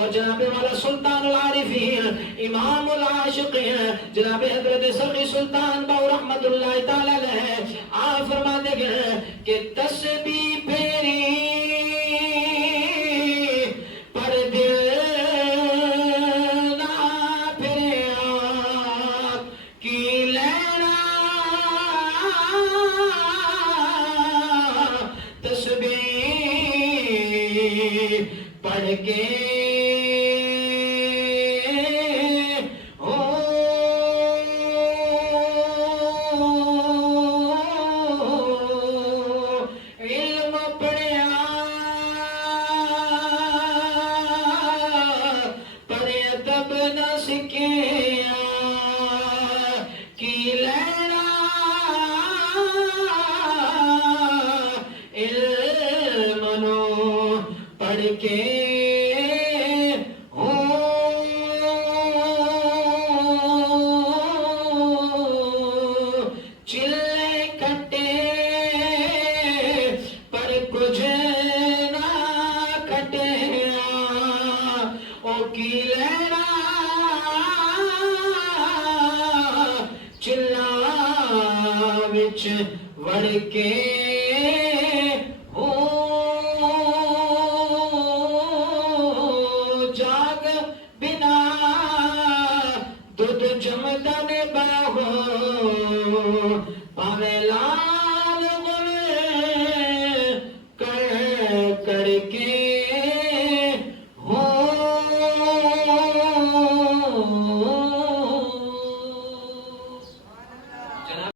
और जनाब वाला सुल्तानुल आरिफीन इमामुल आशिकीन जनाब हजरत सगी सुल्तान बाऊ रहमतुल्लाह तआला अलैह आप फरमाते हैं कि तस्बीह फेरी पर दिल ना फिरे आप की लेना तस्बीह पढ़ के के हो चिल्ले कटे पर कुछ ना कटे ओ की लेना चिल्ला विच वड़ के